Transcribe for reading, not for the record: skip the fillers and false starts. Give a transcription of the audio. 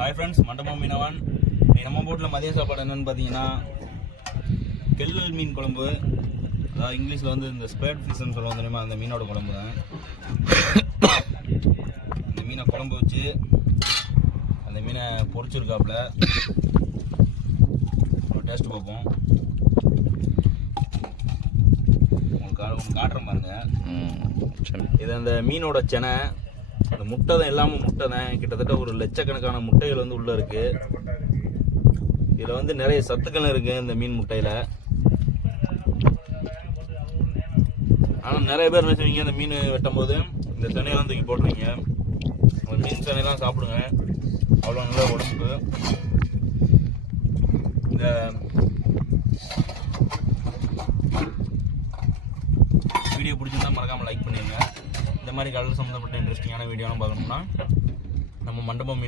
Hi friends, மண்டபம் மீனவன். நம்ம போட்டில் மதிய சாப்பாடு என்னென்னு பார்த்தீங்கன்னா கெல்லல் மீன் குழம்பு. அதாவது இங்கிலீஷில் வந்து இந்த ஸ்பேட் ஃபிஷ்ன்னு சொல்லுவோம் தெரியுமா, அந்த மீனோட குழம்பு தான். இந்த மீனை குழம்பு வச்சு அந்த மீனை பொரிச்சிருக்காப்புல ஒரு டேஸ்ட் பார்ப்போம். உங்களுக்கு காட்டுறேன் பாருங்க. இது அந்த மீனோட செனை, அந்த முட்டை தான், எல்லாமே முட்டை தான். கிட்டத்தட்ட ஒரு லட்சக்கணக்கான முட்டைகள் வந்து உள்ள இருக்கு. இதுல வந்து நிறைய சத்துக்கள் இருக்கு இந்த மீன் முட்டையில. ஆனா நிறைய பேர் என்ன செய்வீங்க, இந்த மீன் வெட்டும் போது இந்த செனையெல்லாம் தூக்கி போட்டுருவீங்க. அந்த மீன் செனையெல்லாம் சாப்பிடுங்க, அவ்வளோ நல்ல உடம்புக்கு. இந்த வீடியோ பிடிச்சிருந்தா மறக்காம லைக் பண்ணிடுங்க. இந்த மாதிரி கடல் சம்மந்தப்பட்ட இன்ட்ரெஸ்டிங்கான வீடியோலாம் பார்க்கணும்னா நம்ம மண்டபம் மீனவன்